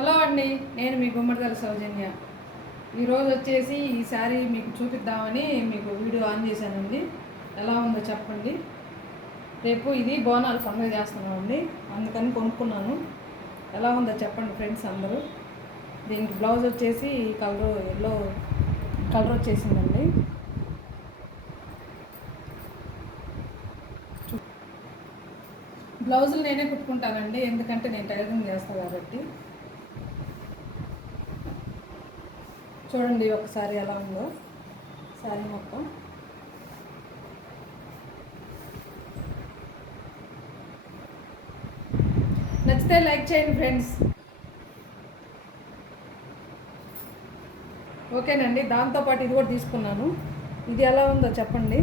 Hello అండి, నేను మీ గుమ్మడిదల సౌజన్య. ఈరోజు వచ్చేసి ఈ శారీ మీకు చూపిద్దామని మీకు వీడియో ఆన్ చేశానండి. ఎలా ఉందో చెప్పండి. రేపు ఇది బోనాలు పండుగ చేస్తున్నామండి, అందుకని కొనుక్కున్నాను. ఎలా ఉందో చెప్పండి ఫ్రెండ్స్ అందరూ. దీనికి బ్లౌజ్ వచ్చేసి ఎల్లో కలర్ వచ్చేసిందండి. బ్లౌజులు నేనే కుట్టుకుంటానండి, ఎందుకంటే నేను టైలరింగ్ చేస్తాను కాబట్టి. చూడండి ఒకసారి ఎలా ఉందో శారీ మొత్తం. నచ్చితే లైక్ చేయండి ఫ్రెండ్స్. ఓకేనండి, దాంతోపాటు ఇది కూడా తీసుకున్నాను. ఇది ఎలా ఉందో చెప్పండి.